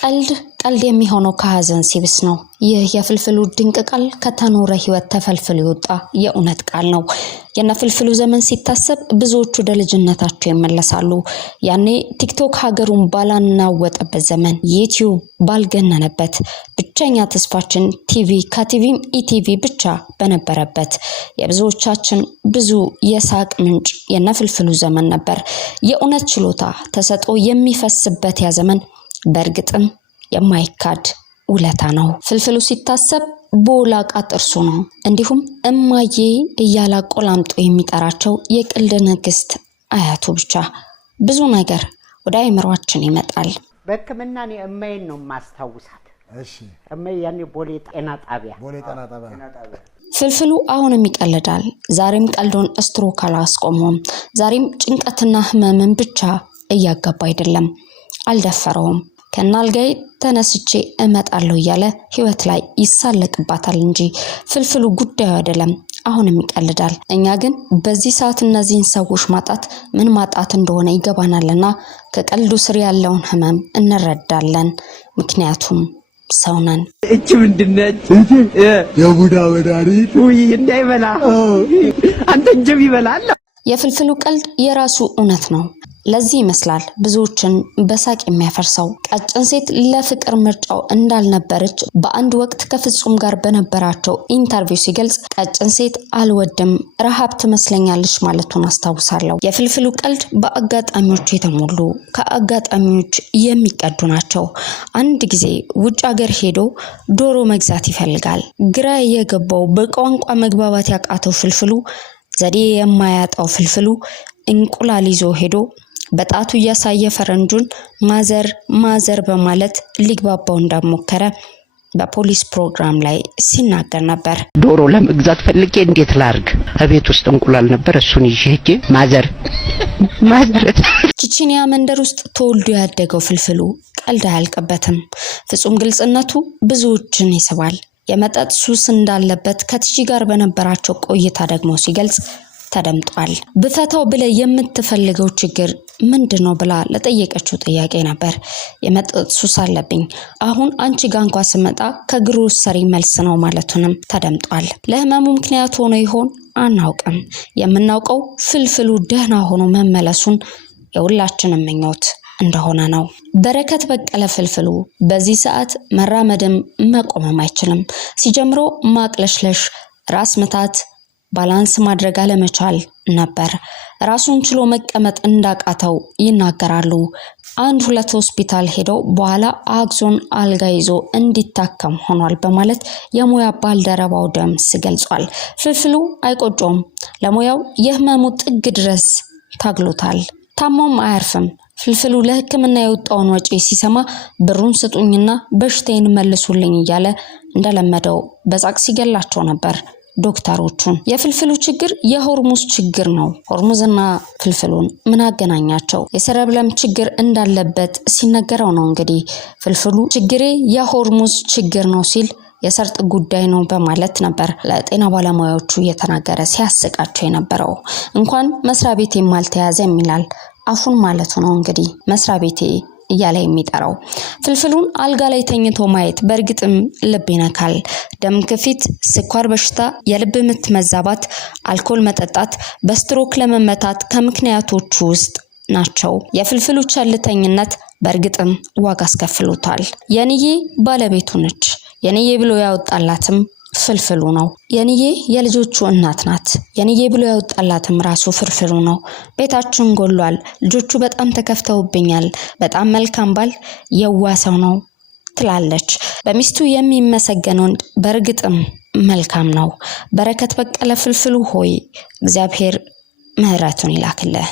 ቀልድ የሚሆነው ከሐዘን ሲብስ ነው። ይህ የፍልፍሉ ድንቅ ቃል ከተኖረ ህይወት ተፈልፍሎ የወጣ የእውነት ቃል ነው። የነፍልፍሉ ዘመን ሲታሰብ ብዙዎቹ ወደ ልጅነታቸው ይመለሳሉ። ያኔ ቲክቶክ ሀገሩን ባላናወጠበት ዘመን፣ ዩቲዩብ ባልገነነበት፣ ብቸኛ ተስፋችን ቲቪ ከቲቪም ኢቲቪ ብቻ በነበረበት የብዙዎቻችን ብዙ የሳቅ ምንጭ የነፍልፍሉ ዘመን ነበር። የእውነት ችሎታ ተሰጦ የሚፈስበት ያ ዘመን በእርግጥም የማይካድ ውለታ ነው። ፍልፍሉ ሲታሰብ ቦላቃ ጥርሱ ነው። እንዲሁም እማዬ እያለ ቆላምጦ የሚጠራቸው የቀልድ ንግስት አያቱ ብቻ። ብዙ ነገር ወደ አይምሮአችን ይመጣል። በሕክምና ነው እማዬን ነው ማስተዋውሳት። እሺ እማዬ ያኔ ቦሌ ጤና ጣቢያ ፍልፍሉ አሁንም ይቀልዳል። ዛሬም ቀልዶን ስትሮክ አላስቆመም። ዛሬም ጭንቀትና ህመምን ብቻ እያጋባ አይደለም፣ አልደፈረውም። ከናልጋይ ተነስቼ እመጣለሁ እያለ ህይወት ላይ ይሳለቅባታል እንጂ ፍልፍሉ ጉዳዩ አይደለም። አሁንም ይቀልዳል። እኛ ግን በዚህ ሰዓት እነዚህን ሰዎች ማጣት ምን ማጣት እንደሆነ ይገባናልና ከቀልዱ ስር ያለውን ህመም እንረዳለን። ምክንያቱም ሰው ነን። እቺ ምንድነች? የቡዳ መድኃኒት እንዳይበላ አንተ ጀብ ይበላል። የፍልፍሉ ቀልድ የራሱ እውነት ነው። ለዚህ ይመስላል ብዙዎችን በሳቅ የሚያፈርሰው። ቀጭን ሴት ለፍቅር ምርጫው እንዳልነበረች በአንድ ወቅት ከፍጹም ጋር በነበራቸው ኢንተርቪው ሲገልጽ ቀጭን ሴት አልወድም ረሃብ ትመስለኛለች ማለቱን አስታውሳለሁ። የፍልፍሉ ቀልድ በአጋጣሚዎች የተሞሉ ከአጋጣሚዎች የሚቀዱ ናቸው። አንድ ጊዜ ውጭ ሀገር ሄዶ ዶሮ መግዛት ይፈልጋል። ግራ የገባው በቋንቋ መግባባት ያቃተው ፍልፍሉ ዘዴ የማያጣው ፍልፍሉ እንቁላል ይዞ ሄዶ በጣቱ ያሳየ ፈረንጁን ማዘር በማለት ሊግባባው እንዳሞከረ በፖሊስ ፕሮግራም ላይ ሲናገር ነበር። ዶሮ ለመግዛት ፈልጌ እንዴት ላርግ? አቤት ውስጥ እንቁላል ነበር፣ እሱን ይዤ ሄጄ ማዘር ቺቺኒያ መንደር ውስጥ ተወልዶ ያደገው ፍልፍሉ ቀልድ አያልቅበትም። ፍጹም ግልጽነቱ ብዙዎችን ይስባል። የመጠጥ ሱስ እንዳለበት ከቲጂ ጋር በነበራቸው ቆይታ ደግሞ ሲገልጽ ተደምጧል። በፈታው ብለ የምትፈልገው ችግር ምንድነው ብላ ለጠየቀችው ጥያቄ ነበር የመጠጥ ሱስ አለብኝ፣ አሁን አንቺ ጋር እንኳን ስመጣ ከግሮሰሪ መልስ ነው ማለቱንም ተደምጧል። ለህመሙ ምክንያት ሆኖ ይሆን አናውቅም። የምናውቀው ፍልፍሉ ደህና ሆኖ መመለሱን የሁላችንም ምኞት እንደሆነ ነው። በረከት በቀለ ፍልፍሉ በዚህ ሰዓት መራመድም መቆምም አይችልም። ሲጀምሮ ማቅለሽለሽ፣ ራስ ምታት፣ ባላንስ ማድረግ አለመቻል ነበር። ራሱን ችሎ መቀመጥ እንዳቃተው ይናገራሉ። 1-2 ሆስፒታል ሄደው በኋላ አግዞን አልጋ ይዞ እንዲታከም ሆኗል በማለት የሙያ ባልደረባው ደምስ ገልጿል። ፍልፍሉ አይቆጮም። ለሙያው የህመሙ ጥግ ድረስ ታግሎታል። ታሞም አያርፍም። ፍልፍሉ ለህክምና የወጣውን ወጪ ሲሰማ ብሩን ስጡኝና በሽታዬን መልሱልኝ እያለ እንደለመደው በሳቅ ሲገላቸው ነበር ዶክተሮቹን። የፍልፍሉ ችግር የሆርሙዝ ችግር ነው። ሆርሙዝና ፍልፍሉን ምን አገናኛቸው? የሰረብለም ችግር እንዳለበት ሲነገረው ነው እንግዲህ ፍልፍሉ ችግሬ የሆርሙዝ ችግር ነው ሲል የሰርጥ ጉዳይ ነው በማለት ነበር ለጤና ባለሙያዎቹ እየተናገረ ሲያስቃቸው የነበረው። እንኳን መስሪያ ቤቴ ማልተያዘ የሚላል አፉን ማለቱ ነው እንግዲህ መስሪያ ቤቴ እያለ የሚጠራው። ፍልፍሉን አልጋ ላይ ተኝቶ ማየት በእርግጥም ልብ ይነካል። ደም ግፊት፣ ስኳር በሽታ፣ የልብ ምት መዛባት፣ አልኮል መጠጣት በስትሮክ ለመመታት ከምክንያቶቹ ውስጥ ናቸው። የፍልፍሉ ቸልተኝነት በእርግጥም ዋጋ አስከፍሎታል። የንዬ ባለቤቱ ነች። የንዬ ብሎ ያወጣላትም ፍልፍሉ ነው። የንዬ የልጆቹ እናት ናት። የንዬ ብሎ ያወጣላትም ራሱ ፍልፍሉ ነው። ቤታችን ጎሏል፣ ልጆቹ በጣም ተከፍተውብኛል፣ በጣም መልካም ባል፣ የዋሰው ነው ትላለች። በሚስቱ የሚመሰገን ወንድ በእርግጥም መልካም ነው። በረከት በቀለ ፍልፍሉ ሆይ እግዚአብሔር ምህረቱን ይላክልህ።